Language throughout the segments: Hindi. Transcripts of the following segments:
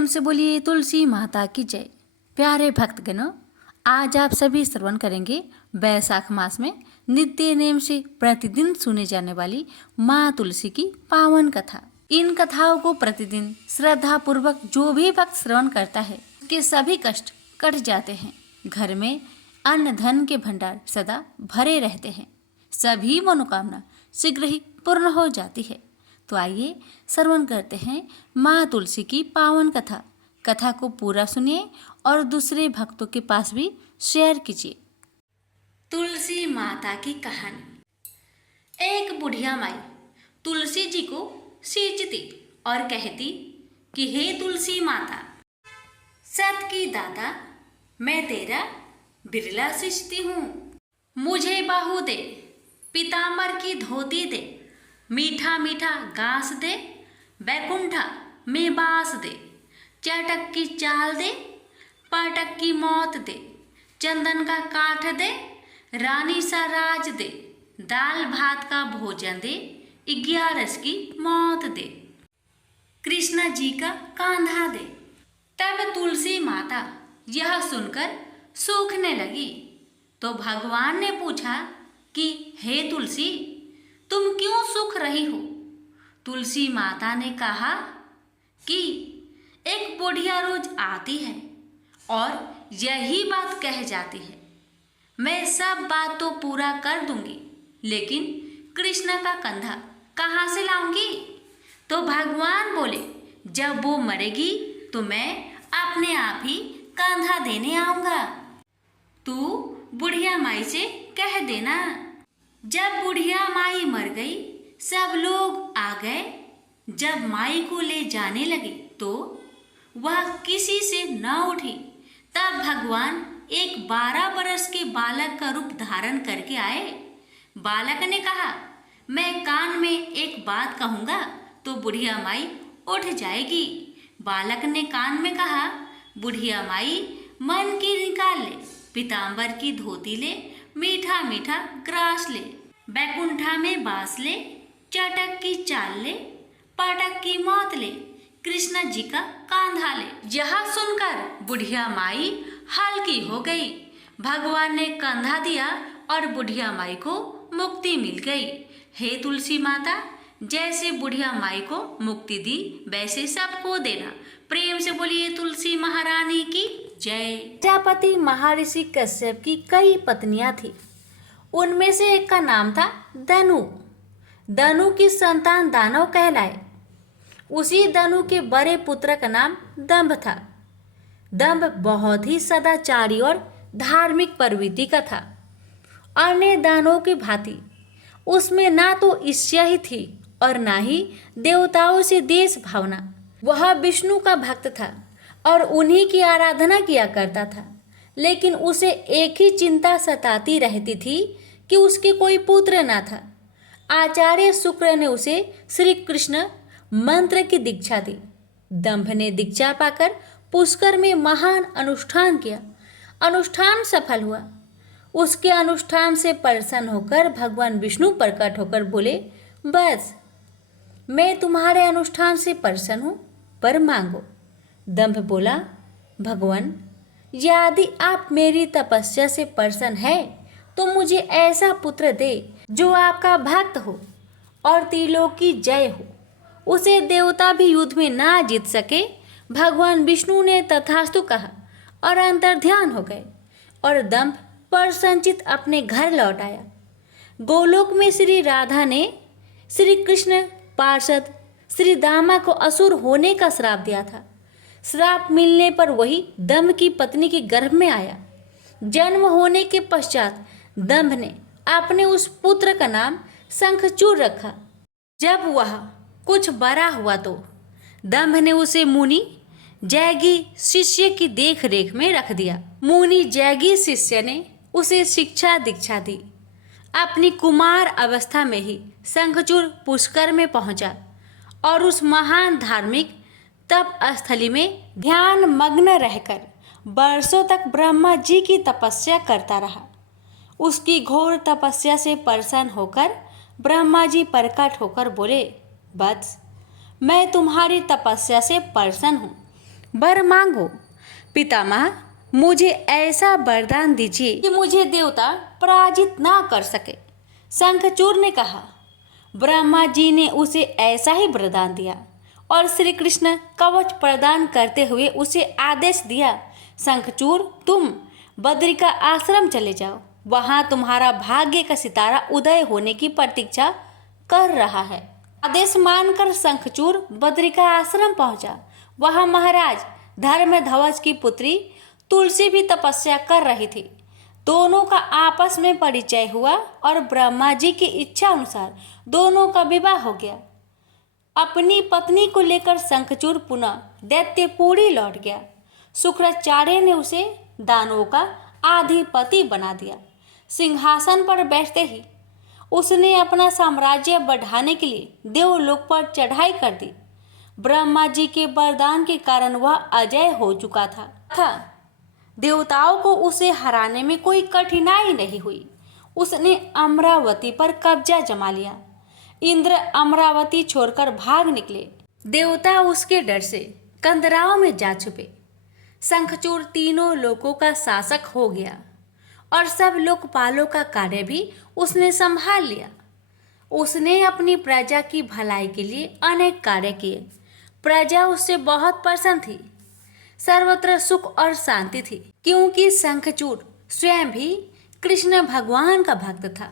प्रेम से बोलिए तुलसी माता की जय। प्यारे भक्तगणों, आज आप सभी श्रवण करेंगे वैशाख मास में नित्य नेम से प्रतिदिन सुने जाने वाली माँ तुलसी की पावन कथा। इन कथाओं को प्रतिदिन श्रद्धा पूर्वक जो भी भक्त श्रवण करता है उसके सभी कष्ट कट जाते हैं। घर में अन्न धन के भंडार सदा भरे रहते हैं। सभी मनोकामना शीघ्र ही पूर्ण हो जाती है। तो आइए श्रवण करते हैं माँ तुलसी की पावन कथा। कथा को पूरा सुनिए और दूसरे भक्तों के पास भी शेयर कीजिए। तुलसी माता की कहानी। एक बुढ़िया माई तुलसी जी को सींचती और कहती कि हे तुलसी माता, सत की दाता, मैं तेरा बिरला सींचती हूँ। मुझे बाहु दे, पीतांबर की धोती दे, मीठा मीठा घास दे, बैकुंठा में बास दे, चटक की चाल दे, पाटक की मौत दे, चंदन का काठ दे, रानी सा राज दे, दाल भात का भोजन दे, 11 की मौत दे, कृष्णा जी का कांधा दे। तब तुलसी माता यह सुनकर सूखने लगी तो भगवान ने पूछा कि हे तुलसी, तुम क्यों सूख रही हो? तुलसी माता ने कहा कि एक बुढ़िया रोज आती है और यही बात कह जाती है, मैं सब बात तो पूरा कर दूंगी, लेकिन कृष्ण का कंधा कहाँ से लाऊंगी? तो भगवान बोले, जब वो मरेगी तो मैं अपने आप ही कंधा देने आऊंगा। तू बुढ़िया माई से कह देना। जब बुढ़िया माई मर गई, सब लोग आ गए। जब माई को ले जाने लगे तो वह किसी से न उठी। तब भगवान एक 12 बरस के बालक का रूप धारण करके आए। बालक ने कहा, मैं कान में एक बात कहूँगा तो बुढ़िया माई उठ जाएगी। बालक ने कान में कहा, बुढ़िया माई मन की निकाल ले, पीतांबर की धोती ले, मीठा मीठा ग्रास ले, बैकुंठा में बास ले, चटक की चाल ले, पाटक की मौत ले, कृष्ण जी का कांधा ले। यह सुनकर बुढ़िया माई हल्की हो गई। भगवान ने कंधा दिया और बुढ़िया माई को मुक्ति मिल गई। हे तुलसी माता, जैसे बुढ़िया माई को मुक्ति दी वैसे सबको देना। प्रेम से बोलिए तुलसी महारानी की जय। प्रजापति महर्षि कश्यप की कई पत्नियां थी। उनमें से एक का नाम था दनु। दनु की संतान दानव कहलाए। उसी दनु के बड़े पुत्र का नाम दंभ था। दंभ बहुत ही सदाचारी और धार्मिक प्रवृत्ति का था। अन्य दानवों की भांति उसमें ना तो ईर्ष्या ही थी और ना ही देवताओं से देश भावना। वह विष्णु का भक्त था और उन्हीं की आराधना किया करता था। लेकिन उसे एक ही चिंता सताती रहती थी कि उसके कोई पुत्र न था। आचार्य शुक्र ने उसे श्री कृष्ण मंत्र की दीक्षा दी। दंभ ने दीक्षा पाकर पुष्कर में महान अनुष्ठान किया। अनुष्ठान सफल हुआ। उसके अनुष्ठान से प्रसन्न होकर भगवान विष्णु प्रकट होकर बोले, बस मैं तुम्हारे अनुष्ठान से प्रसन्न हूँ, पर मांगो। दंभ बोला, भगवान, यदि आप मेरी तपस्या से प्रसन्न है तो मुझे ऐसा पुत्र दे जो आपका भक्त हो और त्रिलोक की जय हो। उसे देवता भी युद्ध में ना जीत सके। भगवान विष्णु ने तथास्तु कहा और अंतर्ध्यान हो गए और दंभ प्रसन्नचित अपने घर लौट आया। गोलोक में श्री राधा ने श्री कृष्ण पार्षद श्री दामा को असुर होने का श्राप दिया था। श्राप मिलने पर वही दंभ की पत्नी के गर्भ में आया। जन्म होने के पश्चात दंभ ने अपने उस पुत्र का नाम शंखचूड़ रखा। जब वह कुछ बड़ा हुआ तो दंभ ने उसे मुनि जैगी शिष्य की देख रेख में रख दिया। मुनि जैगी शिष्य ने उसे शिक्षा दीक्षा दी। अपनी कुमार अवस्था में ही शंखचूड़ पुष्कर में पहुंचा और उस महान धार्मिक तप स्थली में ध्यान मग्न रहकर वर्षों तक ब्रह्मा जी की तपस्या करता रहा। उसकी घोर तपस्या से प्रसन्न होकर ब्रह्मा जी प्रकट होकर बोले, वत्स, मैं तुम्हारी तपस्या से प्रसन्न हूँ। वर मांगो। पितामह, मुझे ऐसा वरदान दीजिए कि मुझे देवता पराजित ना कर सके। शंखचूड़ ने कहा। ब्रह्मा जी ने उसे ऐसा ही वरदान दिया और श्री कृष्ण कवच प्रदान करते हुए उसे आदेश दिया, शंखचूड़, तुम बद्री का आश्रम चले जाओ। वहां तुम्हारा भाग्य का सितारा उदय होने की प्रतीक्षा कर रहा है। आदेश मानकर शंखचूड़ बद्री का आश्रम पहुंचा। वहां महाराज धर्मध्वज की पुत्री तुलसी भी तपस्या कर रही थी। दोनों का आपस में परिचय हुआ और ब्रह्मा जी की इच्छा अनुसार दोनों का विवाह हो गया। अपनी पत्नी को लेकर शंखचूड़ पुनः दैत्यपुरी लौट गया। शुक्राचार्य ने उसे दानवों का अधिपति बना दिया। सिंहासन पर बैठते ही उसने अपना साम्राज्य बढ़ाने के लिए देवलोक पर चढ़ाई कर दी। ब्रह्मा जी के वरदान के कारण वह अजय हो चुका था। देवताओं को उसे हराने में कोई कठिनाई नहीं हुई। उसने अमरावती पर कब्जा जमा लिया। इंद्र अमरावती छोड़कर भाग निकले। देवता उसके डर से कंदराओं में जा छुपे। शंखचूड़ तीनों लोकों का शासक हो गया और सब लोकपालों का कार्य भी उसने संभाल लिया। उसने अपनी प्रजा की भलाई के लिए अनेक कार्य किए। प्रजा उससे बहुत प्रसन्न थी। सर्वत्र सुख और शांति थी, क्योंकि शंखचूड़ स्वयं भी कृष्ण भगवान का भक्त था।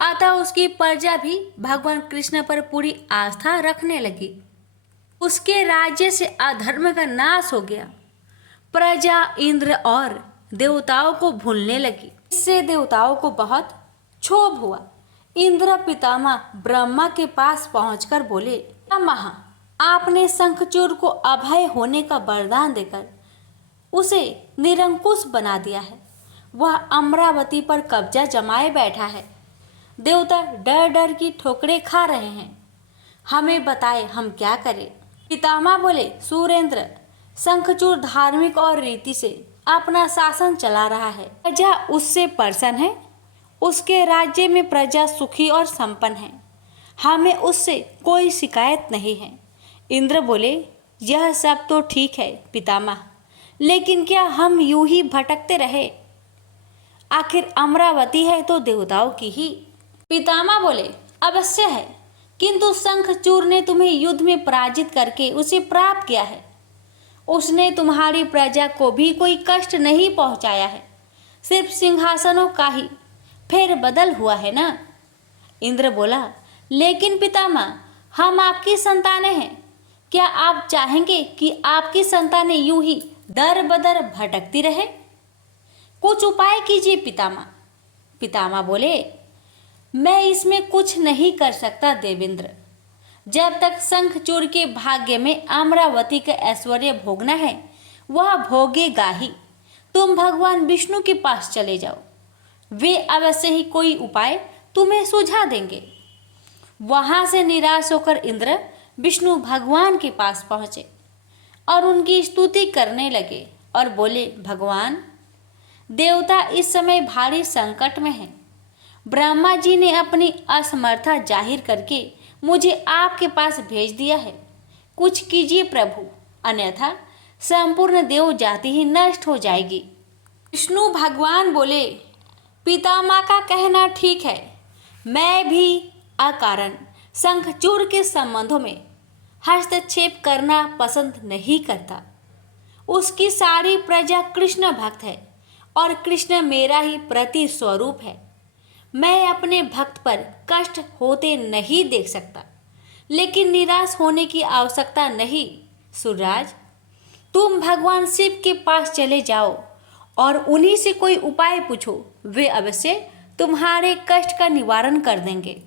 अतः उसकी प्रजा भी भगवान कृष्ण पर पूरी आस्था रखने लगी। उसके राज्य से अधर्म का नाश हो गया। प्रजा इंद्र और देवताओं को भूलने लगी। इससे देवताओं को बहुत क्षोभ हुआ। इंद्र पितामह ब्रह्मा के पास पहुंचकर बोले, पितामह, आपने शंखचूड़ को अभय होने का वरदान देकर उसे निरंकुश बना दिया है। वह अमरावती पर कब्जा जमाए बैठा है। देवता डर डर की ठोकरें खा रहे हैं। हमें बताए हम क्या करें। पितामह बोले, सुरेंद्र, शंखचूड़ धार्मिक और रीति से अपना शासन चला रहा है। प्रजा उससे प्रसन्न है। उसके राज्य में प्रजा सुखी और संपन्न है। हमें उससे कोई शिकायत नहीं है। इंद्र बोले, यह सब तो ठीक है पितामह, लेकिन क्या हम यूं ही भटकते रहे? आखिर अमरावती है तो देवताओं की ही। पितामह बोले, अवश्य है, किंतु शंखचूड़ ने तुम्हें युद्ध में पराजित करके उसे प्राप्त किया है। उसने तुम्हारी प्रजा को भी कोई कष्ट नहीं पहुंचाया है। सिर्फ सिंहासनों का ही फेर बदल हुआ है ना। इंद्र बोला, लेकिन पितामह, हम आपकी संतानें हैं। क्या आप चाहेंगे कि आपकी संतानें यूं ही दर बदर भटकती रहे? कुछ उपाय कीजिए पितामह। पितामह बोले, मैं इसमें कुछ नहीं कर सकता देवेंद्र। जब तक शंखचूड़ के भाग्य में अमरावती का ऐश्वर्य भोगना है, वह भोगेगा ही। तुम भगवान विष्णु के पास चले जाओ। वे अवश्य ही कोई उपाय तुम्हें सुझा देंगे। वहां से निराश होकर इंद्र विष्णु भगवान के पास पहुंचे और उनकी स्तुति करने लगे और बोले, भगवान, देवता इस समय भारी संकट में हैं। ब्रह्मा जी ने अपनी असमर्था जाहिर करके मुझे आपके पास भेज दिया है। कुछ कीजिए प्रभु, अन्यथा संपूर्ण देव जाति ही नष्ट हो जाएगी। विष्णु भगवान बोले, पितामह का कहना ठीक है। मैं भी अकारण शंखचूड़ के संबंधों में हस्तक्षेप करना पसंद नहीं करता। उसकी सारी प्रजा कृष्ण भक्त है और कृष्ण मेरा ही प्रति स्वरूप है। मैं अपने भक्त पर कष्ट होते नहीं देख सकता, लेकिन निराश होने की आवश्यकता नहीं। सूर्यराज, तुम भगवान शिव के पास चले जाओ और उन्हीं से कोई उपाय पूछो। वे अवश्य तुम्हारे कष्ट का निवारण कर देंगे।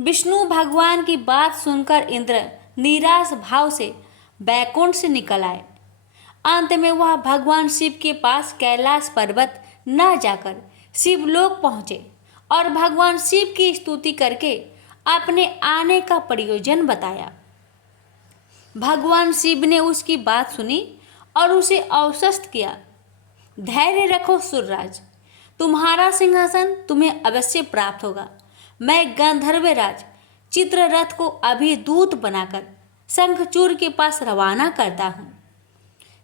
विष्णु भगवान की बात सुनकर इंद्र निराश भाव से बैकुंठ से निकल आए। अंत में वह भगवान शिव के पास कैलाश पर्वत न जाकर शिवलोक पहुँचे और भगवान शिव की स्तुति करके अपने आने का प्रयोजन बताया। भगवान शिव ने उसकी बात सुनी और उसे आश्वस्त किया। धैर्य रखो सूर्यराज, तुम्हारा सिंहासन तुम्हें अवश्य प्राप्त होगा। मैं गंधर्वराज चित्ररथ को अभी दूत बनाकर शंखचूड़ के पास रवाना करता हूँ।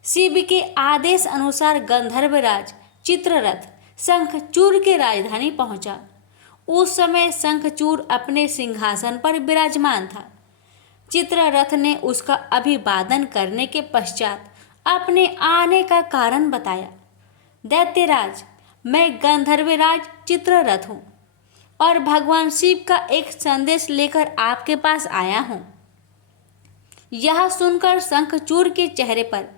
शिव के आदेश अनुसार गंधर्वराज चित्ररथ शंखचूर के राजधानी पहुंचा। उस समय शंखचूर अपने सिंहासन पर विराजमान था। चित्ररथ ने उसका अभिवादन करने के पश्चात अपने आने का कारण बताया। दैत्यराज, मैं गंधर्वराज चित्ररथ हूँ और भगवान शिव का एक संदेश लेकर आपके पास आया हूँ। यह सुनकर शंखचूर के चेहरे पर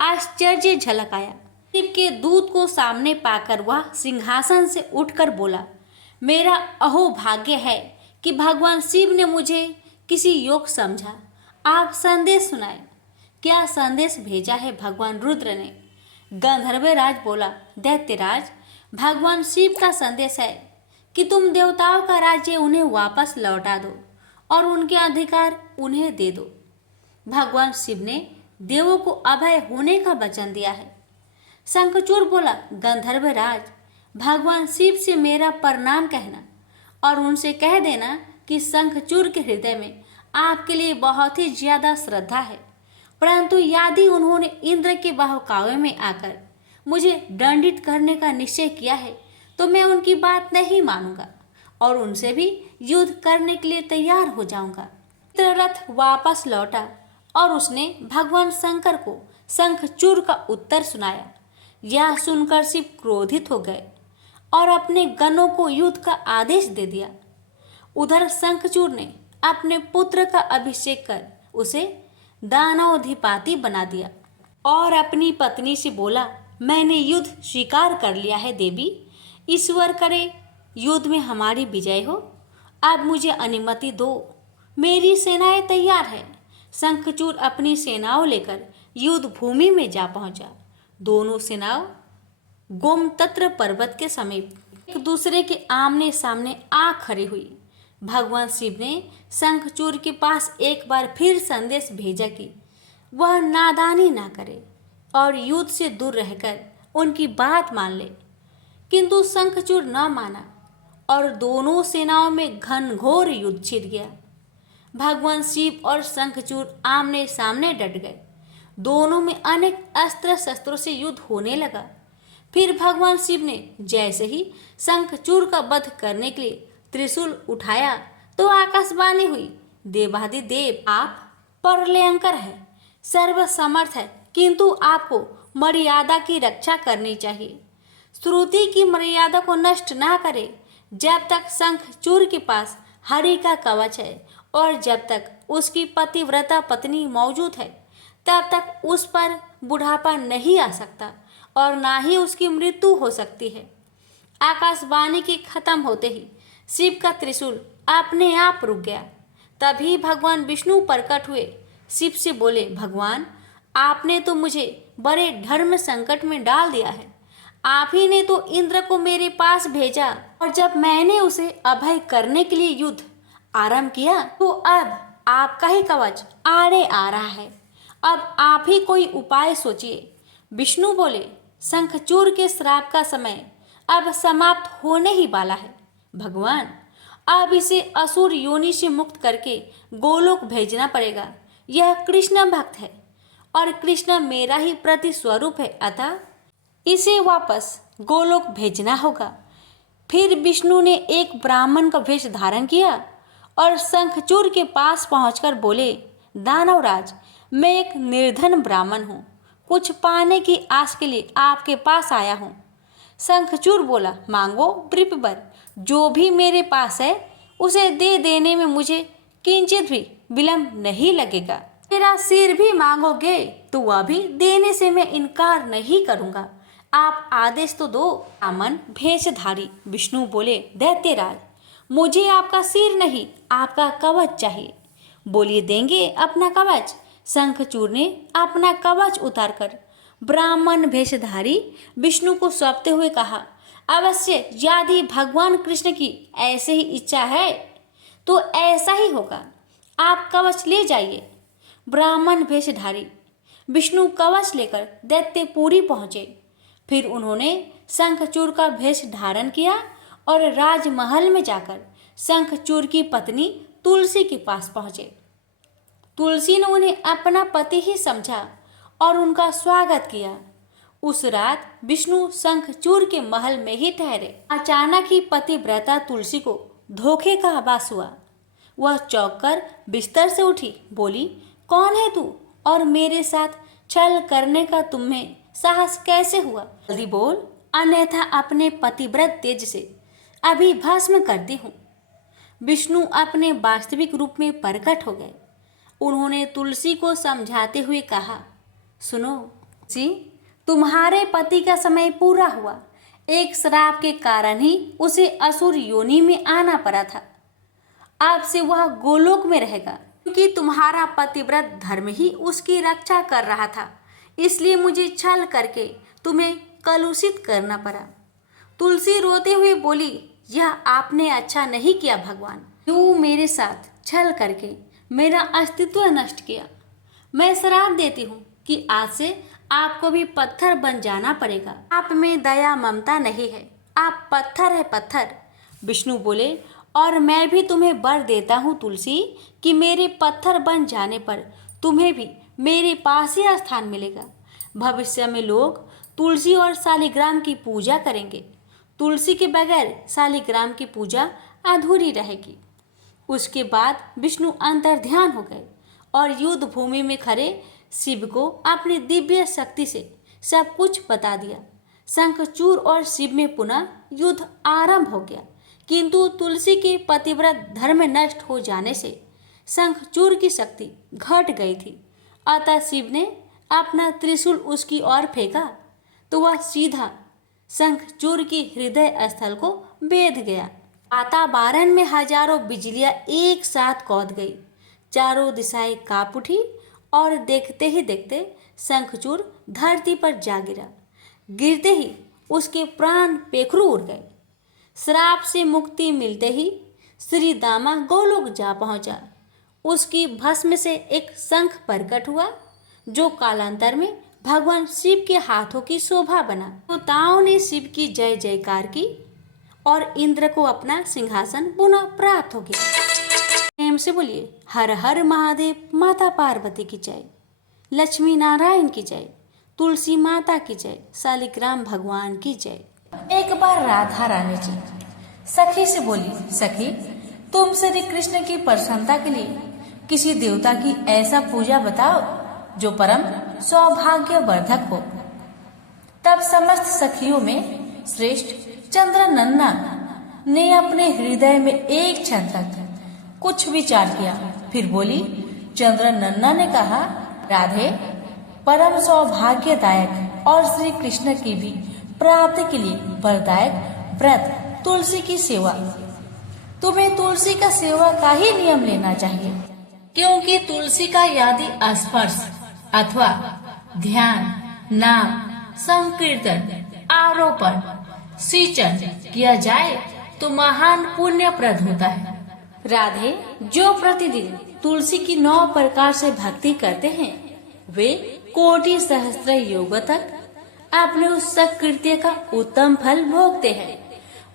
आश्चर्य झलक आया। शिव के दूत को सामने पाकर वह सिंहासन से उठकर बोला, मेरा अहोभाग्य है कि भगवान शिव ने मुझे किसी योग समझा। आप संदेश सुनाए। क्या संदेश भेजा है भगवान रुद्र ने? गंधर्वराज बोला, दैत्यराज, भगवान शिव का संदेश है कि तुम देवताओं का राज्य उन्हें वापस लौटा दो और उनके अधिकार उन्हें दे दो। भगवान शिव ने देवों को अभय होने का वचन दिया है। शंखचूर बोला, गंधर्वराज, भगवान शिव से मेरा प्रणाम कहना और उनसे कह देना कि शंखचूर के हृदय में आपके लिए बहुत ही ज्यादा श्रद्धा है, परंतु यदि उन्होंने इंद्र के बहकावे में आकर मुझे दंडित करने का निश्चय किया है तो मैं उनकी बात नहीं मानूंगा और उनसे भी युद्ध करने के लिए तैयार हो जाऊंगा। चित्ररथ वापस लौटा और उसने भगवान शंकर को शंखचूर का उत्तर सुनाया। यह सुनकर शिव क्रोधित हो गए और अपने गणों को युद्ध का आदेश दे दिया। उधर शंखचूर ने अपने पुत्र का अभिषेक कर उसे दानवाधिपति बना दिया और अपनी पत्नी से बोला, मैंने युद्ध स्वीकार कर लिया है देवी, ईश्वर करे युद्ध में हमारी विजय हो। अब मुझे अनुमति दो, मेरी सेनाएं तैयार है। शंखचूर अपनी सेनाओं लेकर युद्ध भूमि में जा पहुंचा। दोनों सेनाओं गोमतत्र पर्वत के समीप एक दूसरे के आमने सामने आ खड़ी हुई। भगवान शिव ने शंखचूर के पास एक बार फिर संदेश भेजा कि वह नादानी ना करे और युद्ध से दूर रहकर उनकी बात मान ले, किंतु शंखचूर न माना और दोनों सेनाओं में घनघोर युद्ध छिड़ गया। भगवान शिव और शंखचूर आमने सामने डट गए। दोनों में अनेक अस्त्र शस्त्रों से युद्ध होने लगा। फिर भगवान शिव ने जैसे ही शंखचूर का वध करने के लिए त्रिशूल उठाया तो आकाशवाणी हुई, देवाधिदेव आप प्रलयंकर है, सर्वसमर्थ है, किंतु आपको मर्यादा की रक्षा करनी चाहिए। श्रुति की मर्यादा को नष्ट ना करे। जब तक शंखचूर के पास हरि का कवच है और जब तक उसकी पतिव्रता पत्नी मौजूद है तब तक उस पर बुढ़ापा नहीं आ सकता और ना ही उसकी मृत्यु हो सकती है। आकाशवाणी के खत्म होते ही शिव का त्रिशूल अपने आप रुक गया। तभी भगवान विष्णु प्रकट हुए। शिव से बोले, भगवान आपने तो मुझे बड़े धर्म संकट में डाल दिया है। आप ही ने तो इंद्र को मेरे पास भेजा और जब मैंने उसे अभय करने के लिए युद्ध आरंभ किया तो अब आपका ही कवच आड़े आ रहा है। अब आप ही कोई उपाय सोचिए। विष्णु बोले, शंखचूर के श्राप का समय अब समाप्त होने ही वाला है। भगवान अब इसे असुर योनि से मुक्त करके गोलोक भेजना पड़ेगा। यह कृष्ण भक्त है और कृष्ण मेरा ही प्रति स्वरूप है, अतः इसे वापस गोलोक भेजना होगा। फिर विष्णु ने एक ब्राह्मण का वेश धारण किया और शंखचूर के पास पहुंचकर बोले, दानवराज मैं एक निर्धन ब्राह्मण हूँ, कुछ पाने की आस के लिए आपके पास आया हूँ। शंखचूर बोला, मांगो वृषभवर, जो भी मेरे पास है उसे दे देने में मुझे किंचित भी विलंब नहीं लगेगा। मेरा सिर भी मांगोगे तो वह भी देने से मैं इनकार नहीं करूँगा। आप आदेश तो दो। ब्राह्मण भेषधारी विष्णु बोले, दैत्यराज मुझे आपका सिर नहीं आपका कवच चाहिए। बोलिए, देंगे अपना कवच। शंखचूर ने अपना कवच उतारकर ब्राह्मण भेषधारी विष्णु को सौंपते हुए कहा, अवश्य यदि भगवान कृष्ण की ऐसे ही इच्छा है तो ऐसा ही होगा। आप कवच ले जाइए। ब्राह्मण भेषधारी विष्णु कवच लेकर दैत्यपुरी पहुँचे। फिर उन्होंने शंखचूर का भेष धारण किया और राजमहल में जाकर शंखचूर की पत्नी तुलसी के पास पहुँचे। तुलसी ने उन्हें अपना पति ही समझा और उनका स्वागत किया। उस रात विष्णु शंखचूड़ के महल में ही ठहरे। अचानक ही पतिव्रता तुलसी को धोखे का आभास हुआ। वह चौंक कर बिस्तर से उठी, बोली, कौन है तू और मेरे साथ छल करने का तुम्हें साहस कैसे हुआ? जल्दी बोल, अन्यथा अपने पतिव्रत तेज से अभी भस्म करती हूँ। विष्णु अपने वास्तविक रूप में प्रकट हो गए। उन्होंने तुलसी को समझाते हुए कहा, सुनो जी, तुम्हारे पति का समय पूरा हुआ। एक श्राप के कारण ही उसे असुर योनि में आना पड़ा था। अब से वह गोलोक में रहेगा, क्योंकि तुम्हारा पतिव्रत धर्म ही उसकी रक्षा कर रहा था। इसलिए मुझे छल करके तुम्हें कलुषित करना पड़ा। तुलसी रोते हुए बोली, यह आपने अच्छा नहीं किया भगवान। क्यों मेरे साथ छल करके मेरा अस्तित्व नष्ट किया? मैं श्राप देती हूँ कि आज से आपको भी पत्थर बन जाना पड़ेगा। आप में दया ममता नहीं है, आप पत्थर है पत्थर। विष्णु बोले, और मैं भी तुम्हें वर देता हूँ तुलसी कि मेरे पत्थर बन जाने पर तुम्हें भी मेरे पास ही स्थान मिलेगा। भविष्य में लोग तुलसी और शालिग्राम की पूजा करेंगे। तुलसी के बगैर शालिग्राम की पूजा अधूरी रहेगी। उसके बाद विष्णु अंतर्ध्यान हो गए और युद्ध भूमि में खड़े शिव को अपनी दिव्य शक्ति से सब कुछ बता दिया। शंखचूड़ और शिव में पुनः युद्ध आरंभ हो गया, किंतु तुलसी के पतिव्रत धर्म नष्ट हो जाने से शंखचूड़ की शक्ति घट गई थी। अतः शिव ने अपना त्रिशूल उसकी ओर फेंका तो वह सीधा शंखचूड़ की हृदय स्थल को भेद गया। वातावरण में हजारों बिजलियां एक साथ कौंध गई। चारों दिशाएं कांप उठी और देखते ही देखते शंखचूड़ धरती पर जा गिरा। गिरते ही उसके प्राण पेखरू उड़ गए। श्राप से मुक्ति मिलते ही श्री दामा गोलोक जा पहुंचा। उसकी भस्म से एक शंख प्रकट हुआ, जो कालांतर में भगवान शिव के हाथों की शोभा बना। देवताओं ने शिव की जय जयकार की और इंद्र को अपना सिंहासन पुनः प्राप्त हो गया। प्रेम से बोलिए, हर हर महादेव, माता पार्वती की जय, लक्ष्मी नारायण की जय, तुलसी माता की जय, शालिग्राम भगवान की जय। एक बार राधा रानी जी सखी से बोली, सखी, तुम श्री कृष्ण की प्रसन्नता के लिए किसी देवता की ऐसा पूजा बताओ जो परम सौभाग्यवर्धक हो। तब समस्त सखियों में श्रेष्ठ चंद्रनन्ना ने अपने हृदय में एक क्षण तक कुछ विचार किया, फिर बोली। चंद्रनन्ना ने कहा, राधे, परम सौभाग्यदायक और श्री कृष्ण की भी प्राप्ति के लिए वरदायक व्रत तुलसी की सेवा। तुम्हें तुलसी का सेवा का ही नियम लेना चाहिए, क्योंकि तुलसी का यदि स्पर्श अथवा ध्यान, नाम, संकीर्तन, आरोपण, सिंचन किया जाए तो महान पुण्यप्रद होता है। राधे, जो प्रतिदिन तुलसी की 9 प्रकार से भक्ति करते हैं, वे कोटि सहस्त्र योग तक अपने उस सत्कृत्य का उत्तम फल भोगते हैं।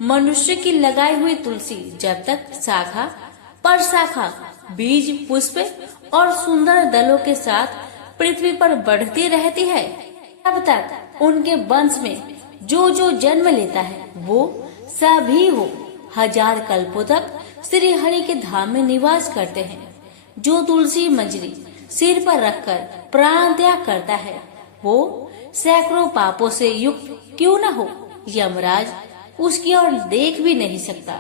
मनुष्य की लगाई हुई तुलसी जब तक शाखा पर शाखा, बीज, पुष्प और सुंदर दलों के साथ पृथ्वी पर बढ़ती रहती है, तब तक उनके वंश में जो जो जन्म लेता है वो सभी वो हजार कल्पों तक श्री हरि के धाम में निवास करते हैं। जो तुलसी मंजरी सिर पर रखकर प्राण त्याग करता है, वो सैकड़ों पापों से युक्त क्यों न हो, यमराज उसकी ओर देख भी नहीं सकता।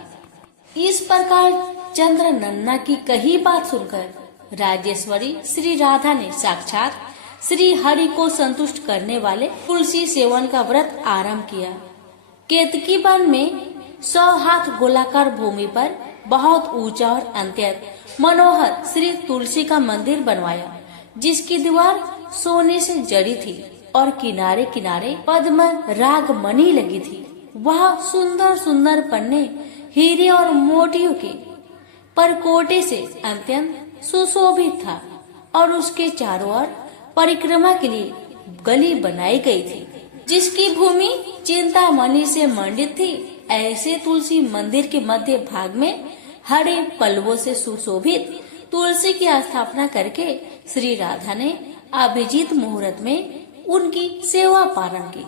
इस प्रकार चंद्रनन्ना की कही बात सुनकर राजेश्वरी श्री राधा ने साक्षात श्री हरि को संतुष्ट करने वाले तुलसी सेवन का व्रत आरंभ किया। केतकी वन में 100 हाथ गोलाकार भूमि पर बहुत ऊंचा और अत्यंत मनोहर श्री तुलसी का मंदिर बनवाया, जिसकी दीवार सोने से जड़ी थी और किनारे किनारे पद्म राग मणि लगी थी। वहाँ सुंदर सुंदर पन्ने हीरे और मोतियों के परकोटे से अत्यंत सुशोभित था और उसके चारों ओर परिक्रमा के लिए गली बनाई गई थी, जिसकी भूमि चिंतामणि से मंडित थी। ऐसे तुलसी मंदिर के मध्य भाग में हरे पल्लवों से सुशोभित तुलसी की स्थापना करके श्री राधा ने अभिजीत मुहूर्त में उनकी सेवा पालन की।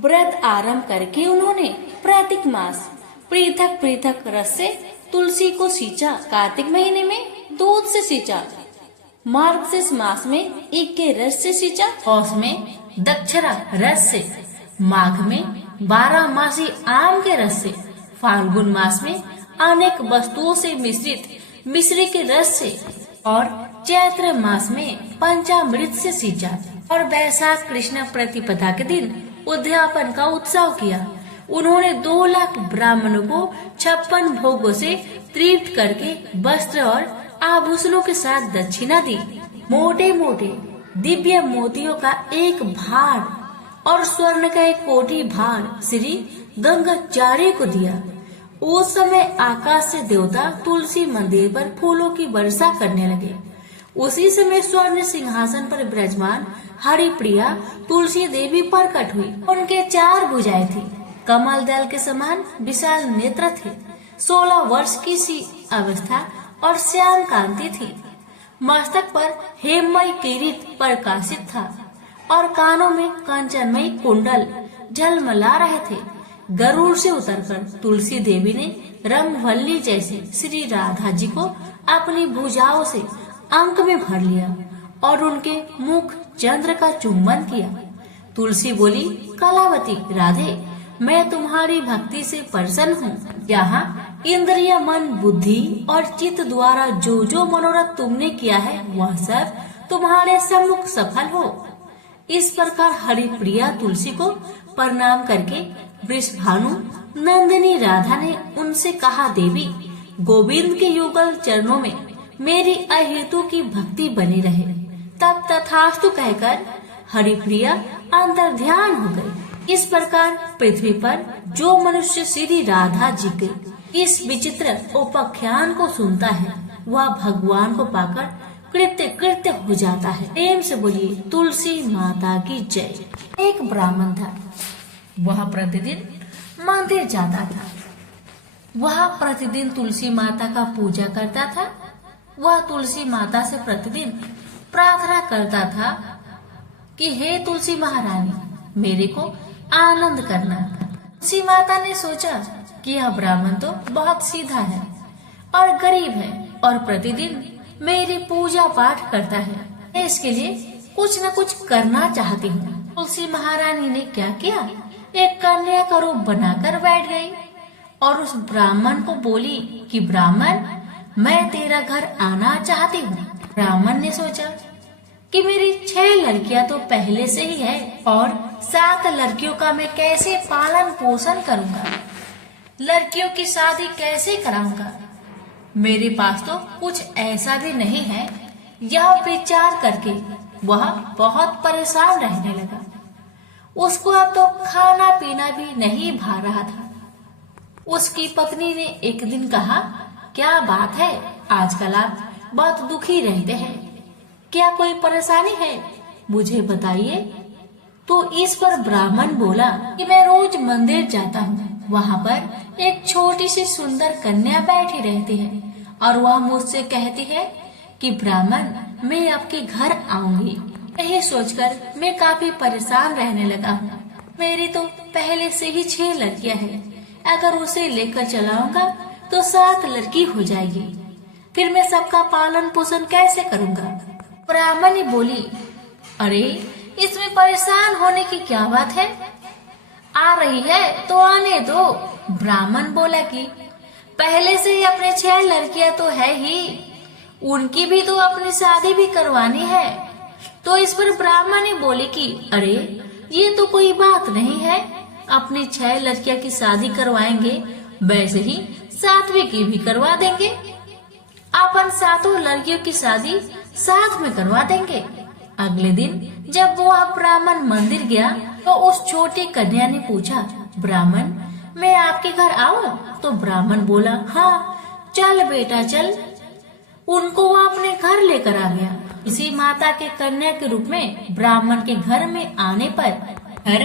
व्रत आरंभ करके उन्होंने प्रत्येक मास पृथक पृथक रस से तुलसी को सींचा। कार्तिक महीने में दूध से सींचा, मार्गशीर्ष मास में ईख के रस से सींचा, पौष में दक्षरा रस से, माघ में 12 मासी आम के रस से, फाल्गुन मास में अनेक वस्तुओं से मिश्रित मिश्री के रस से और चैत्र मास में पंचामृत से सींचा। और वैशाख कृष्ण प्रतिपदा के दिन उद्यापन का उत्सव किया। उन्होंने 2 लाख ब्राह्मणों को 56 भोगों से तृप्त करके वस्त्र और आभूषणों के साथ दक्षिणा दी। मोटे मोटे दिव्य मोतियों का एक भार और स्वर्ण का एक कोटि भार श्री गंगाचार्य को दिया। उस समय आकाश से देवता तुलसी मंदिर पर फूलों की वर्षा करने लगे। उसी समय स्वर्ण सिंहासन पर विराजमान हरिप्रिया तुलसी देवी प्रकट हुई। उनके 4 भुजाएं थी, कमल दल के समान विशाल नेत्र थे, 16 वर्ष की सी अवस्था और श्याम कांति थी। मस्तक पर हेममय किरीट प्रकाशित था और कानों में कंचनमय कुंडल झलमला रहे थे। गरुड़ से उतरकर तुलसी देवी ने रंगवल्ली जैसे श्री राधा जी को अपनी भुजाओं से अंक में भर लिया और उनके मुख चंद्र का चुंबन किया। तुलसी बोली, कलावती राधे, मैं तुम्हारी भक्ति से प्रसन्न हूँ। यहाँ इंद्रिय मन बुद्धि और चित्त द्वारा जो जो मनोरथ तुमने किया है वह सब तुम्हारे सम्मुख सफल हो। इस प्रकार हरिप्रिया तुलसी को प्रणाम करके वृषभानु नंदिनी राधा ने उनसे कहा, देवी गोविंद के युगल चरणों में मेरी अहेतु की भक्ति बनी रहे। तब तथास्तु कहकर हरिप्रिया अंतर्ध्यान हो गई। इस प्रकार पृथ्वी पर जो मनुष्य श्री राधा जी के इस विचित्र उपाख्यान को सुनता है वह भगवान को पाकर कृत्य कृत्य हो जाता है। प्रेम से बोलिए तुलसी माता की जय। एक ब्राह्मण था, वह प्रतिदिन मंदिर जाता था। वह प्रतिदिन तुलसी माता का पूजा करता था। वह तुलसी माता से प्रतिदिन प्रार्थना करता था कि हे तुलसी महारानी, मेरे को आनंद करना। तुलसी माता ने सोचा कि यह ब्राह्मण तो बहुत सीधा है और गरीब है और प्रतिदिन मेरी पूजा पाठ करता है, मैं इसके लिए कुछ न कुछ करना चाहती हूँ। तुलसी महारानी ने क्या किया, एक कन्या का रूप बनाकर बैठ गई और उस ब्राह्मण को बोली कि ब्राह्मण, मैं तेरा घर आना चाहती हूँ। ब्राह्मण ने सोचा कि मेरी 6 लड़कियां तो पहले से ही है और 7 लड़कियों का मैं कैसे पालन पोषण करूँगा, लड़कियों की शादी कैसे कराऊंगा, मेरे पास तो कुछ ऐसा भी नहीं है। यह विचार करके वह बहुत परेशान रहने लगा। उसको अब तो खाना पीना भी नहीं भा रहा था। उसकी पत्नी ने एक दिन कहा, क्या बात है, आजकल आप बहुत दुखी रहते हैं, क्या कोई परेशानी है, मुझे बताइए। तो इस पर ब्राह्मण बोला कि मैं रोज मंदिर जाता हूँ, वहाँ पर एक छोटी सी सुंदर कन्या बैठी रहती है और वह मुझसे कहती है कि ब्राह्मण, मैं आपके घर आऊंगी। यही सोचकर मैं काफी परेशान रहने लगा हूँ। मेरी तो पहले से ही 6 लड़कियां हैं, अगर उसे लेकर चलाऊंगा तो 7 लड़की हो जाएगी, फिर मैं सबका पालन पोषण कैसे करूँगा। ब्राह्मणी बोली, अरे इसमें परेशान होने की क्या बात है, आ रही है तो आने दो। ब्राह्मण बोला कि पहले से ही अपने 6 लड़कियां तो है ही, उनकी भी तो अपनी शादी भी करवानी है। तो इस पर ब्राह्मणी बोली कि अरे ये तो कोई बात नहीं है, अपनी 6 लड़कियां की शादी करवाएंगे, वैसे ही 7वीं की भी करवा देंगे, अपन 7 लड़कियों की शादी साथ में करवा देंगे। अगले दिन जब वो ब्राह्मण मंदिर गया तो उस छोटी कन्या ने पूछा, ब्राह्मण, मैं आपके घर आऊं? तो ब्राह्मण बोला, हाँ चल बेटा चल। उनको वो अपने घर लेकर आ गया। इसी माता के कन्या के रूप में ब्राह्मण के घर में आने पर घर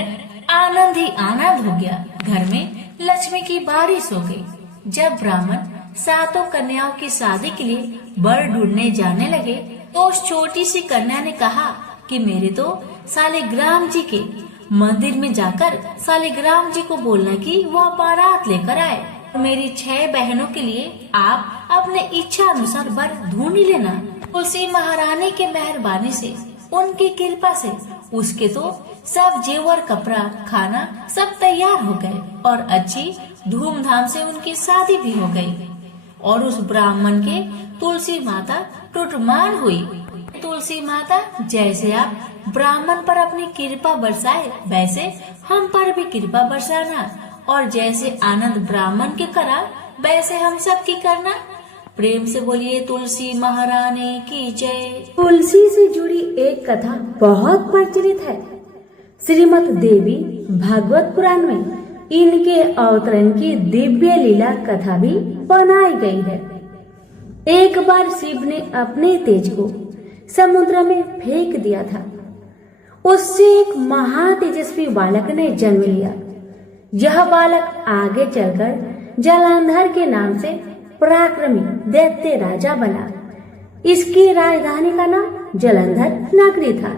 आनंद ही आनंद हो गया। घर में लक्ष्मी की बारिश हो गई। जब ब्राह्मण 7 कन्याओं की शादी के लिए वर ढूंढने जाने लगे तो उस छोटी सी कन्या ने कहा कि मेरे तो शालिग्राम जी के मंदिर में जाकर शालिग्राम जी को बोलना कि वह बारात लेकर आए। मेरी 6 बहनों के लिए आप अपने इच्छा अनुसार वर ढूंढ लेना। तुलसी महारानी के मेहरबानी से, उनकी कृपा से उसके तो सब जेवर कपड़ा खाना सब तैयार हो गए और अच्छी धूमधाम से उनकी शादी भी हो गई। और उस ब्राह्मण के तुलसी माता टुटमान हुई। तुलसी माता, जैसे आप ब्राह्मण पर अपनी कृपा बरसाए वैसे हम पर भी कृपा बरसाना, और जैसे आनंद ब्राह्मण के करा वैसे हम सब की करना। प्रेम से बोलिए तुलसी महारानी की जय। तुलसी से जुड़ी एक कथा बहुत प्रचलित है। श्रीमद् देवी भागवत पुराण में इनके अवतरण की दिव्य लीला कथा भी बनाई गई है। एक बार शिव ने अपने तेज को समुद्र में फेंक दिया था। उससे एक महातेजस्वी बालक ने जन्म लिया। यह बालक आगे चलकर जलंधर के नाम से पराक्रमी दैत्य राजा बना। इसकी राजधानी का नाम जलंधर नगरी था।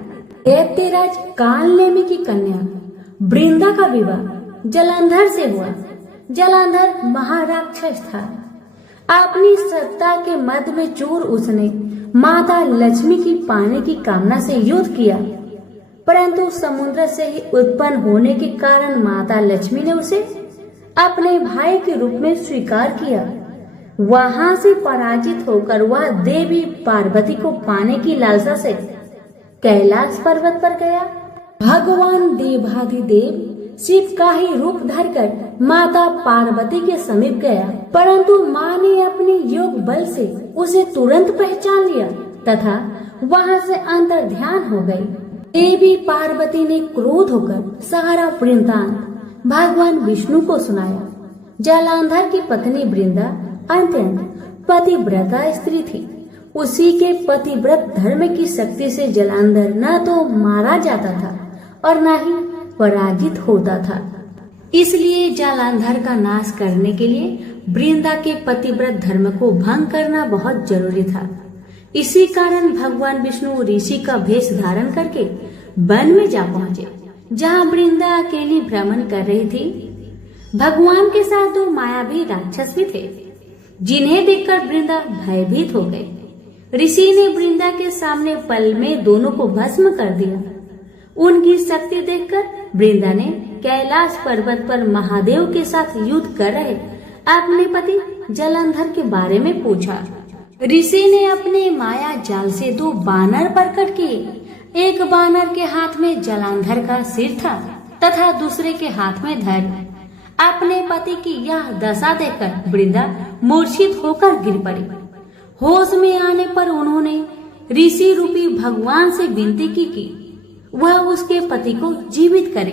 दैत्यराज कालनेमी की कन्या वृंदा का विवाह जलंधर से हुआ। जलंधर महाराक्षस था। अपनी सत्ता के मद में चूर उसने माता लक्ष्मी की पाने की कामना से युद्ध किया, परंतु समुद्र से ही उत्पन्न होने के कारण माता लक्ष्मी ने उसे अपने भाई के रूप में स्वीकार किया। वहां से पराजित होकर वह देवी पार्वती को पाने की लालसा से कैलाश पर्वत पर गया। भगवान देवाधिदेव शिव का ही रूप धरकर माता पार्वती के समीप गया, परंतु माँ ने अपने योग बल से उसे तुरंत पहचान लिया तथा वहां से अंतर ध्यान हो गई। देवी पार्वती ने क्रोध होकर सारा वृत्तांत भगवान विष्णु को सुनाया। जलंधर की पत्नी वृंदा अत्यंत पतिव्रता स्त्री थी। उसी के पतिव्रत धर्म की शक्ति से जलंधर न तो मारा जाता था और न ही पराजित होता था। इसलिए जलंधर का नाश करने के लिए वृंदा के पतिव्रत धर्म को भंग करना बहुत जरूरी था। इसी कारण भगवान विष्णु ऋषि का भेष धारण करके वन में जा पहुँचे, जहाँ वृंदा अकेली भ्रमण कर रही थी। भगवान के साथ 2 मायावी राक्षस भी थे, जिन्हें देखकर वृंदा भयभीत हो गई। ऋषि ने वृंदा के सामने पल में दोनों को भस्म कर दिया। उनकी शक्ति देखकर वृंदा ने कैलाश पर्वत पर महादेव के साथ युद्ध कर रहे अपने पति जलंधर के बारे में पूछा। ऋषि ने अपने माया जाल से 2 बानर प्रकट किए। एक बानर के हाथ में जलंधर का सिर था तथा दूसरे के हाथ में धड़। अपने पति की यह दशा देखकर वृंदा मूर्छित होकर गिर पड़ी। होश में आने पर उन्होंने ऋषि रूपी भगवान से विनती की कि वह उसके पति को जीवित करे।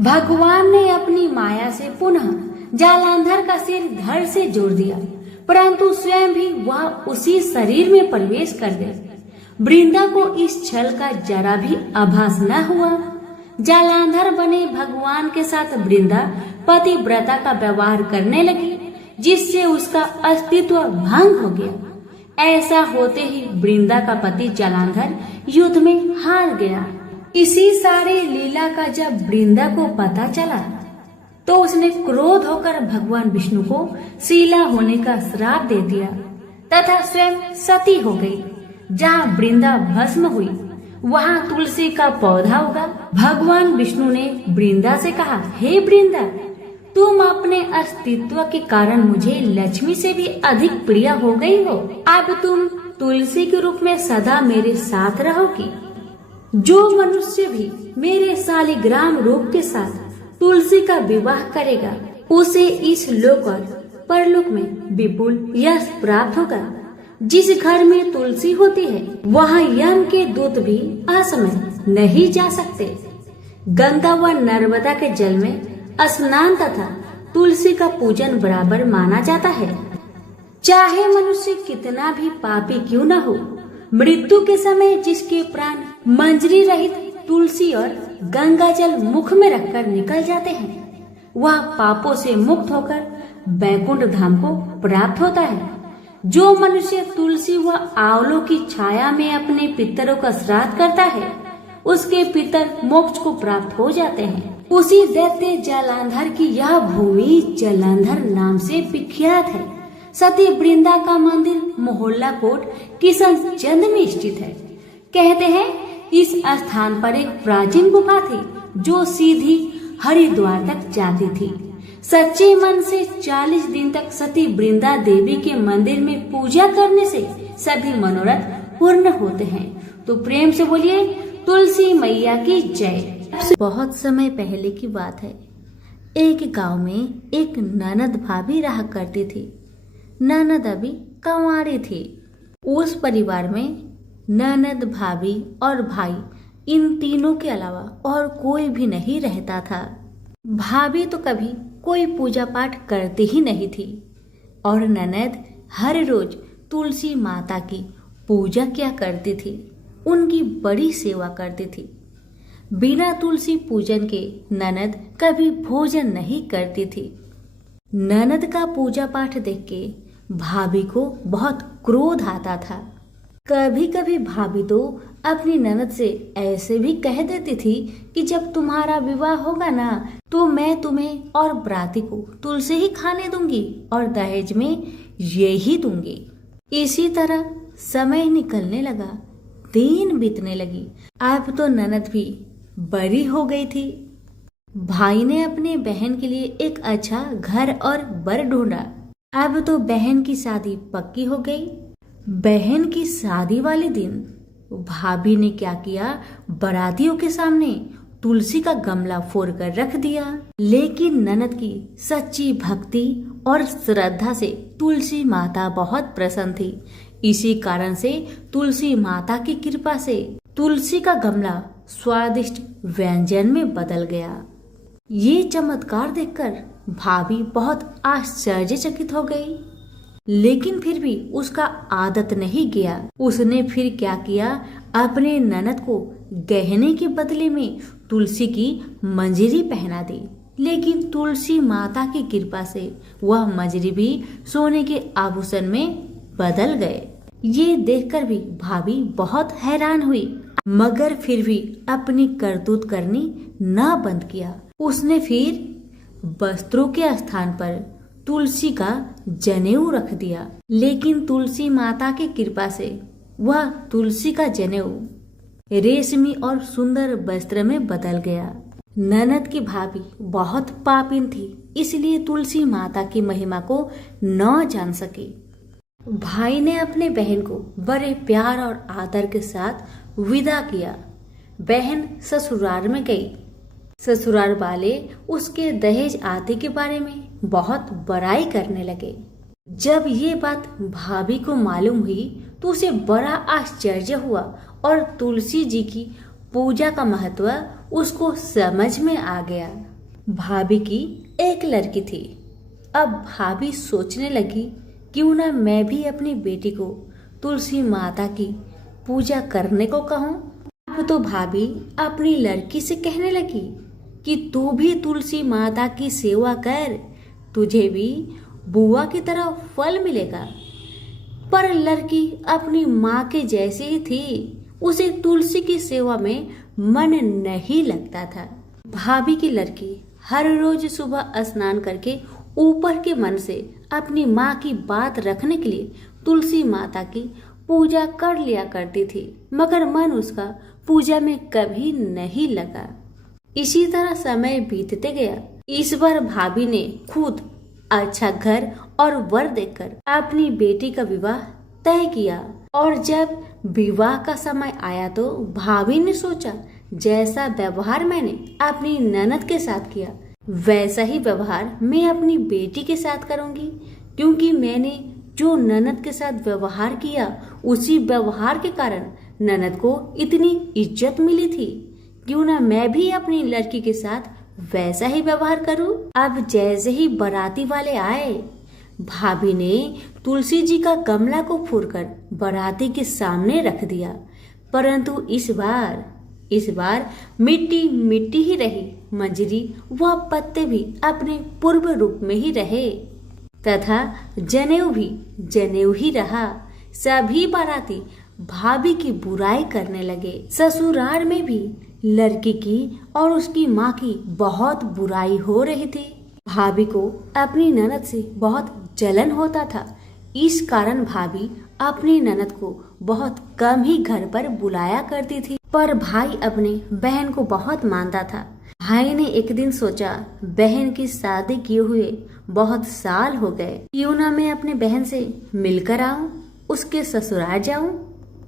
भगवान ने अपनी माया से पुनः जलंधर का सिर धड़ से जोड़ दिया, परंतु स्वयं भी वह उसी शरीर में प्रवेश कर गए। वृंदा को इस छल का जरा भी आभास न हुआ। जलंधर बने भगवान के साथ वृंदा पतिव्रता का व्यवहार करने लगी, जिससे उसका अस्तित्व भंग हो गया। ऐसा होते ही वृंदा का पति जलंधर युद्ध में हार गया। इसी सारी लीला का जब वृंदा को पता चला तो उसने क्रोध होकर भगवान विष्णु को शीला होने का श्राप दे दिया तथा स्वयं सती हो गई। जहाँ वृंदा भस्म हुई वहाँ तुलसी का पौधा उगा। भगवान विष्णु ने वृंदा से कहा, हे वृंदा, तुम अपने अस्तित्व के कारण मुझे लक्ष्मी से भी अधिक प्रिय हो गई हो। अब तुम तुलसी के रूप में सदा मेरे साथ रहोगी। जो मनुष्य भी मेरे शालिग्राम रूप के साथ तुलसी का विवाह करेगा उसे इस लोक और परलोक में विपुल यश प्राप्त होगा। जिस घर में तुलसी होती है वहाँ यम के दूत भी असमय नहीं जा सकते। गंगा व नर्मदा के जल में स्नान तथा तुलसी का पूजन बराबर माना जाता है। चाहे मनुष्य कितना भी पापी क्यों न हो, मृत्यु के समय जिसके प्राण मंजरी रहित तुलसी और गंगा जल मुख में रखकर निकल जाते हैं, वह पापों से मुक्त होकर बैकुंठ धाम को प्राप्त होता है। जो मनुष्य तुलसी व आंवलों की छाया में अपने पितरों का श्राद्ध करता है उसके पितर मोक्ष को प्राप्त हो जाते हैं। उसी दैत्य जालंधर की यह भूमि जालंधर नाम से विख्यात है। सती वृंदा का मंदिर मोहल्ला कोट किशनचंद में स्थित है। कहते हैं इस स्थान पर एक प्राचीन गुफा थी जो सीधी हरिद्वार तक जाती थी। सच्चे मन से 40 दिन तक सती वृंदा देवी के मंदिर में पूजा करने से सभी मनोरथ पूर्ण होते हैं। तो प्रेम से बोलिए तुलसी मैया की जय। बहुत समय पहले की बात है। एक गांव में एक ननद भाभी रहा करती थी। ननद अभी कंवारी थी। उस परिवार में ननद, भाभी और भाई, इन तीनों के अलावा और कोई भी नहीं रहता था। भाभी तो कभी कोई पूजा पाठ करती ही नहीं थी और ननद हर रोज तुलसी माता की पूजा किया करती थी, उनकी बड़ी सेवा करती थी। बिना तुलसी पूजन के ननद कभी भोजन नहीं करती थी। ननद का पूजा पाठ देख के भाभी को बहुत क्रोध आता था। कभी कभी भाभी तो अपनी ननद से ऐसे भी कह देती थी कि जब तुम्हारा विवाह होगा ना तो मैं तुम्हें और बराती को तुलसी ही खाने दूंगी और दहेज में यही दूंगी। इसी तरह समय निकलने लगा, दिन बीतने लगी। अब तो ननद भी बड़ी हो गई थी। भाई ने अपने बहन के लिए एक अच्छा घर और बर ढूंढा। अब तो बहन की शादी पक्की हो गई। बहन की शादी वाले दिन भाभी ने क्या किया, बारातियों के सामने तुलसी का गमला फोड़कर रख दिया। लेकिन ननद की सच्ची भक्ति और श्रद्धा से तुलसी माता बहुत प्रसन्न थी। इसी कारण से तुलसी माता की कृपा से तुलसी का गमला स्वादिष्ट व्यंजन में बदल गया। ये चमत्कार देखकर भाभी बहुत आश्चर्यचकित हो गई। लेकिन फिर भी उसका आदत नहीं गया। उसने फिर क्या किया, अपने ननद को गहने के बदले में तुलसी की मंजरी पहना दी। लेकिन तुलसी माता की कृपा से वह मंजरी भी सोने के आभूषण में बदल गए। ये देखकर भी भाभी बहुत हैरान हुई, मगर फिर भी अपनी करतूत करनी ना बंद किया। उसने फिर वस्त्रों के स्थान पर तुलसी का जनेऊ रख दिया। लेकिन तुलसी माता की कृपा से वह तुलसी का जनेऊ रेशमी और सुंदर वस्त्र में बदल गया। ननद की भाभी बहुत पापिन थी, इसलिए तुलसी माता की महिमा को न जान सकी। भाई ने अपने बहन को बड़े प्यार और आदर के साथ विदा किया। बहन ससुराल में गई। ससुराल वाले उसके दहेज आदि के बारे में बहुत बड़ाई करने लगे। जब ये बात भाभी को मालूम हुई तो उसे बड़ा आश्चर्य हुआ और तुलसी जी की पूजा का महत्व उसको समझ में आ गया। भाभी की एक लड़की थी। अब भाभी सोचने लगी, क्यों ना मैं भी अपनी बेटी को तुलसी माता की पूजा करने को कहूँ। अब तो भाभी अपनी लड़की से कहने लगी कि तू भी तुलसी माता की सेवा कर, तुझे भी बुआ की तरह फल मिलेगा। पर लड़की अपनी माँ के जैसी ही थी, उसे तुलसी की सेवा में मन नहीं लगता था। भाभी की लड़की हर रोज सुबह स्नान करके ऊपर के मन से अपनी माँ की बात रखने के लिए तुलसी माता की पूजा कर लिया करती थी, मगर मन उसका पूजा में कभी नहीं लगा। इसी तरह समय बीतते गया। इस बार भाभी ने खुद अच्छा घर और वर देखकर अपनी बेटी का विवाह तय किया। और जब विवाह का समय आया तो भाभी ने सोचा, जैसा व्यवहार मैंने अपनी ननद के साथ किया वैसा ही व्यवहार मैं अपनी बेटी के साथ करूंगी, क्योंकि मैंने जो ननद के साथ व्यवहार किया उसी व्यवहार के कारण ननद को इतनी इज्जत मिली थी। क्यों ना मैं भी अपनी लड़की के साथ वैसा ही व्यवहार करूं। अब जैसे ही बाराती वाले आए, भाभी ने तुलसी जी का गमला को फोड़कर बाराती के सामने रख दिया, परंतु इस बार मिट्टी मिट्टी ही रही। मंजरी व पत्ते भी अपने पूर्व रूप में ही रहे तथा जनेऊ भी जनेऊ ही रहा। सभी बाराती भाभी की बुराई करने लगे। ससुराल में भी लड़की की और उसकी माँ की बहुत बुराई हो रही थी। भाभी को अपनी ननद से बहुत जलन होता था। इस कारण भाभी अपनी ननद को बहुत कम ही घर पर बुलाया करती थी। पर भाई अपने बहन को बहुत मानता था। भाई ने एक दिन सोचा, बहन की शादी किए हुए बहुत साल हो गए, क्यों ना मैं अपने बहन से मिलकर आऊं, उसके ससुराल जाऊं।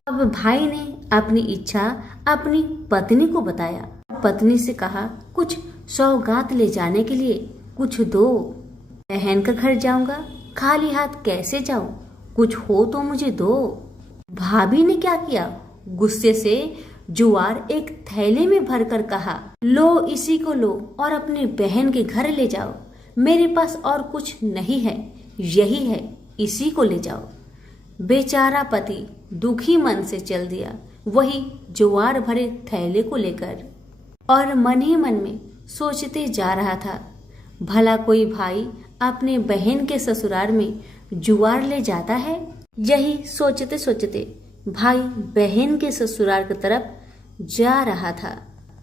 अब भाई ने अपनी इच्छा अपनी पत्नी को बताया। पत्नी से कहा, कुछ सौगात ले जाने के लिए कुछ दो। बहन का घर जाऊंगा, खाली हाथ कैसे जाऊं, कुछ हो तो मुझे दो। भाभी ने क्या किया, गुस्से से जुआर एक थैले में भरकर कहा, लो इसी को लो और अपनी बहन के घर ले जाओ। मेरे पास और कुछ नहीं है, यही है, इसी को ले जाओ। बेचारा पति दुखी मन से चल दिया, वही जुआर भरे थैले को लेकर, और मन ही मन में सोचते जा रहा था, भला कोई भाई अपने बहन के ससुराल में जुआर ले जाता है। यही सोचते सोचते भाई बहन के ससुराल की तरफ जा रहा था।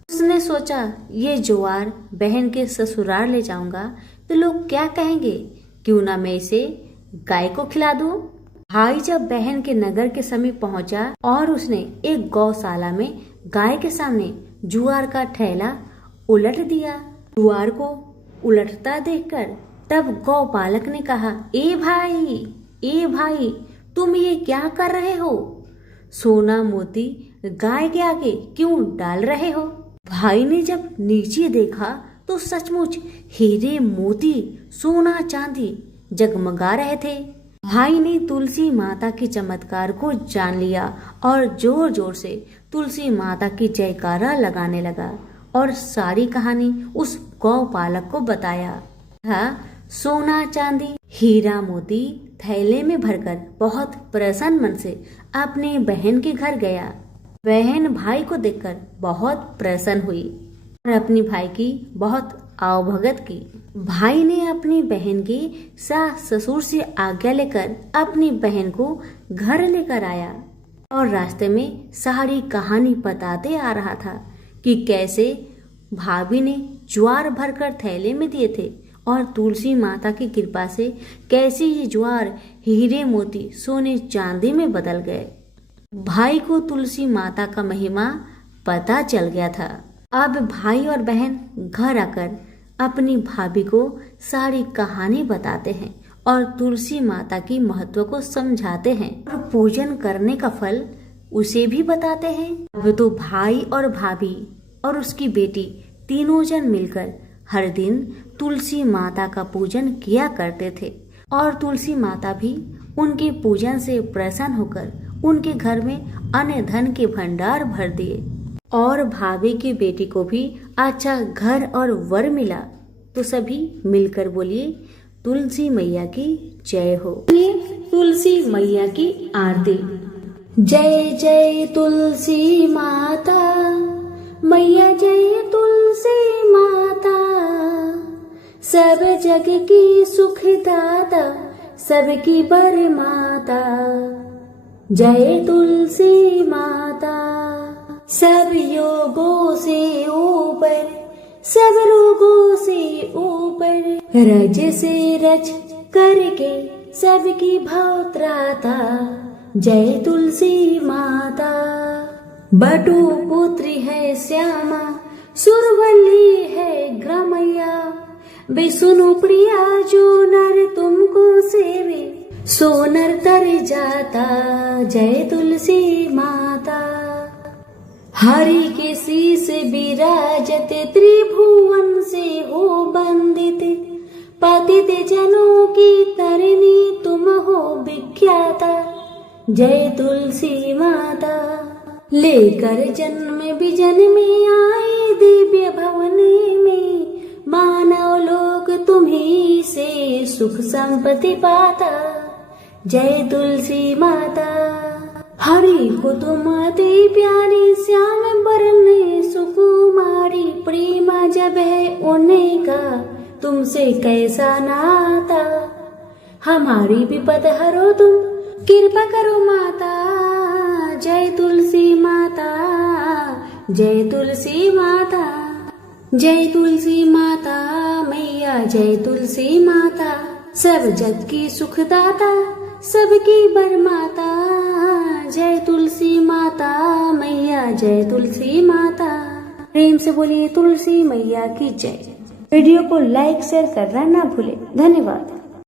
उसने सोचा, ये जुआर बहन के ससुराल ले जाऊंगा तो लोग क्या कहेंगे, क्यों ना मैं इसे गाय को खिला दूं। भाई जब बहन के नगर के समीप पहुंचा और उसने एक गौशाला में गाय के सामने जुआर का थैला उलट दिया। जुआर को उलटता देखकर तब गौपालक ने कहा, ए भाई, तुम ये क्या कर रहे हो? सोना मोती गाय के आगे क्यों डाल रहे हो? भाई ने जब नीचे देखा तो सचमुच हीरे मोती सोना चांदी जगमगा रहे थे। भाई ने तुलसी माता के चमत्कार को जान लिया और जोर जोर से तुलसी माता की जयकारा लगाने लगा और सारी कहानी उस गौपालक को बताया। सोना चांदी हीरा मोती थैले में भरकर बहुत प्रसन्न मन से अपने बहन के घर गया। बहन भाई को देखकर बहुत प्रसन्न हुई और अपनी भाई की बहुत आवभगत की। भाई ने अपनी बहन के सास ससुर से आज्ञा लेकर अपनी बहन को घर लेकर आया और रास्ते में सारी कहानी बताते आ रहा था कि कैसे भाभी ने ज्वार भरकर थैले में दिए थे और तुलसी माता की कृपा से कैसे ये ज्वार हीरे मोती सोने चांदी में बदल गए। भाई को तुलसी माता का महिमा पता चल गया था। अब भाई और बहन घर आकर अपनी भाभी को सारी कहानी बताते हैं और तुलसी माता की महत्व को समझाते हैं और पूजन करने का फल उसे भी बताते हैं। अब तो भाई और भाभी और उसकी बेटी तीनों जन मिलकर हर दिन तुलसी माता का पूजन किया करते थे और तुलसी माता भी उनके पूजन से प्रसन्न होकर उनके घर में अन्न धन के भंडार भर दिए और भाभी की बेटी को भी अच्छा घर और वर मिला। तो सभी मिलकर बोलिए, तुलसी मैया की जय हो। तुलसी मैया की आरती। जय जय तुलसी माता मैया, जय तुलसी माता, सब जग की सुखदाता, सबकी बर माता। जय तुलसी माता, सब योगों से ऊपर, सब रोगों से ऊपर, रज से रच करके सबकी भौत्राता। जय तुलसी माता, बटु पुत्री है श्यामा, सुरवल्ली है ग्रामैया, बेसुनु प्रिया जो नर तुमको सेवे, सो नर तर जाता। जय तुलसी माता, हरि के शीस विराजत, त्रिभुवन से हो बंदित, पतित जनों की तरनी तुम हो विख्याता। जय तुलसी माता, लेकर जन्म विजन में आए दिव्य भवन में, मानव लोक तुम्ही से सुख संपत्ति पाता। जय तुलसी माता, हरि को तुम अति प्यारी, श्याम बरन सुकुमारी, प्रेमा जब है उन्हें का तुमसे कैसा नाता। हमारी विपद हरो तुम, कृपा करो माता। जय तुलसी माता, जय तुलसी माता, जय तुलसी माता मैया, जय तुलसी माता, सब जग की सुखदाता, सबकी बरमाता, जय तुलसी माता मैया, जय तुलसी माता। प्रेम से बोलिए तुलसी मैया की जय। वीडियो को लाइक शेयर करना ना भूले। धन्यवाद।